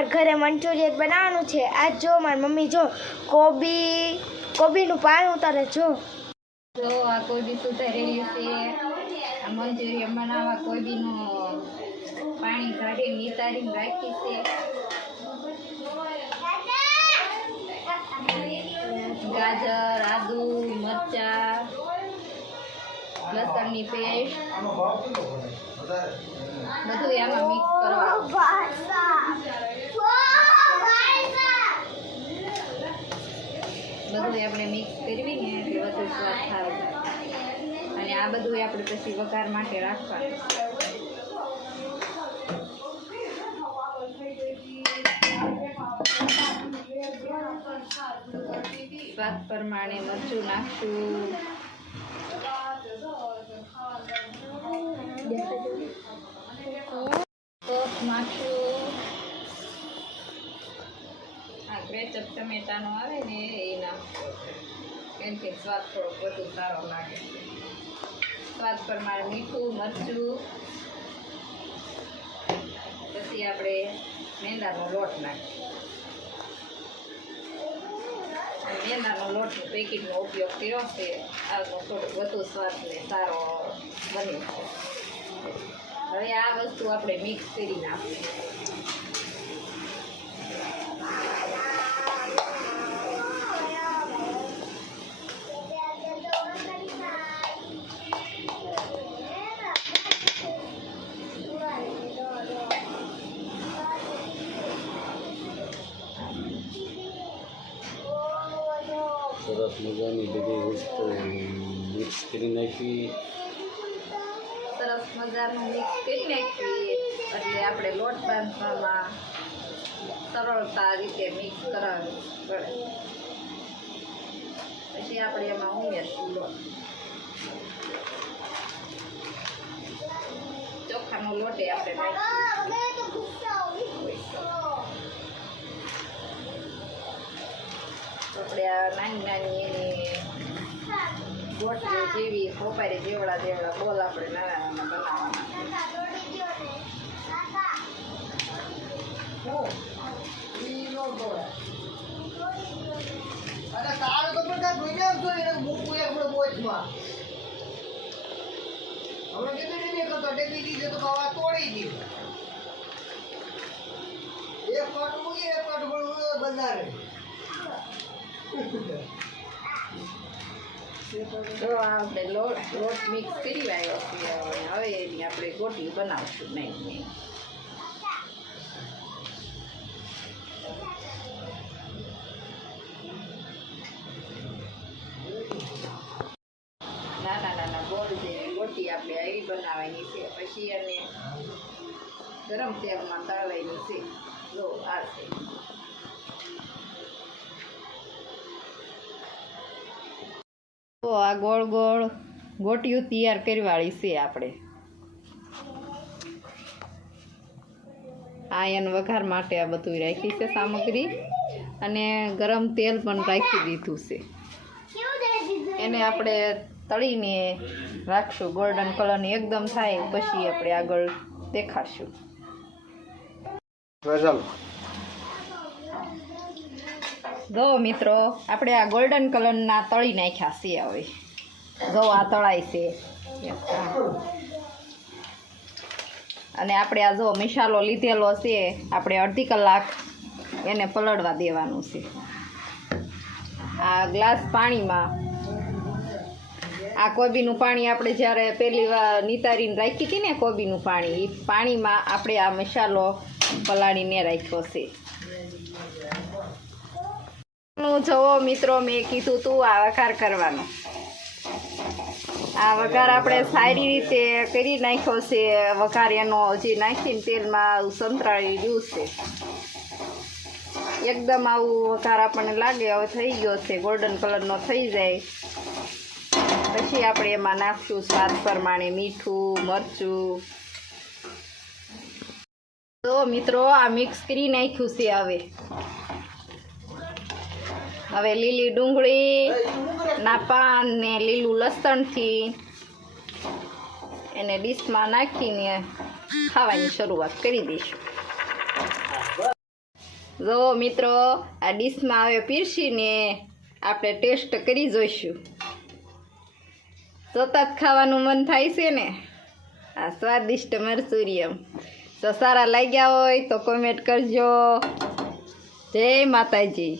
અમારા ઘરે મંચુરિયન બનાવવાનું છે। આજ જો મારી મમ્મી જો કોબીનું પાણી ઉતારે જો આ કોબી સુધારેલી છે। આ મંચુરિયન બનાવવા કોબીનું પાણી કાઢીને નિતારીને રાખી છે। ગાજર, આદુ, મરચા, લસણની પેસ્ટ બધું આમાં મિક્સ કરવાનું। બધું આપણે મિક્સ કરવી ને એટલે બધું સ્વાદ સારો થાય। અને આ બધું આપણે પછી વઘાર માટે રાખવાનું। સ્વાદ પ્રમાણે મરચું નાખશું। સોસ નાખશું। આ કેચઅપ ટમેટાનો આવે ને એ નાખશું કેમ કે સ્વાદ થોડોક વધુ સારો લાગે। સ્વાદ પ્રમાણે મીઠું, મરચું, પછી આપણે મેંદાનો લોટ નાખીએ। મેંદાનો લોટનો પેકેટનો ઉપયોગ કર્યો છે। આનો થોડોક વધુ સ્વાદ ને સારો બને છે। હવે આ વસ્તુ આપણે મિક્સ કરી નાખીએ। સરસ મજાની બધી વસ્તુ મિક્સ કરી નાખી। સરસ મજાનું મિક્સ કરી નાખીએ એટલે આપણે લોટ બાંધવામાં સરળતા રીતે મિક્સ કરાવવું પડે। પછી આપણે એમાં ઉમેરશું લોટ। ચોખાનો લોટ આપણે નાખીએ। આપણે આ નાની નાની એની ગોટલી જેવી ખોપારી જેવડા બોલ આપણે નાના બનાવવાના। તો આપણે લોટ મિક્સ કરી આવ્યો છે। હવે એની આપણે ગોટલી બનાવશું। નહીં નાના ગોળ જેવી ગોટી આપણે આવી બનાવવાની છે। પછી એને ગરમ તેલમાં તળવાની છે। જો આ છે તો આ ગોળ ગોળ ગોટીઓ તૈયાર કરવાળી છે આપણે। આ એને વઘાર માટે આ બધું રાખી છે સામગ્રી અને ગરમ તેલ પણ રાખી દીધું છે। એને આપણે તળીને રાખશું ગોલ્ડન કલરની એકદમ થાય પછી આપણે આગળ દેખાડશું। જો મિત્રો આપણે આ ગોલ્ડન કલરના તળી નાખ્યા છે। હવે જો આ તળાય છે અને આપણે આ જો મસાલો લીધેલો છે આપણે અડધી કલાક એને પલળવા દેવાનું છે। આ ગ્લાસ પાણીમાં આ કોબીનું પાણી આપણે જ્યારે પહેલી વાર નિતારીને રાખી હતી ને કોબીનું પાણી એ પાણીમાં આપણે આ મસાલો પલાળીને રાખ્યો છે। જુઓ મિત્રો મેં કીધું તું આ વઘાર કરવાનો। આ વઘાર આપણે સારી રીતે કરી નાખ્યો છે। વઘાર એનો હજી નાખીને તેલમાં સંતરાળી રહ્યું છે। એકદમ આવું વઘાર આપણને લાગે હવે થઈ ગયો છે ગોલ્ડન કલરનો થઈ જાય પછી આપણે એમાં નાખશું સ્વાદ પ્રમાણે મીઠું, મરચું। તો મિત્રો આ મિક્સ કરી નાખ્યું છે। હવે લીલી ડુંગળી ના પાન ને લીલું લસણથી એને ડીશમાં નાખીને ખાવાની શરૂઆત કરી દઈશું। જો મિત્રો આ ડીશમાં હવે પીરસીને આપણે ટેસ્ટ કરી જોઈશું. જોતા જ ખાવાનું મન થાય છે ને. આ સ્વાદિષ્ટ મરચુરિયમ. જો સારા લાગ્યા હોય તો કોમેન્ટ કરજો. જય માતાજી.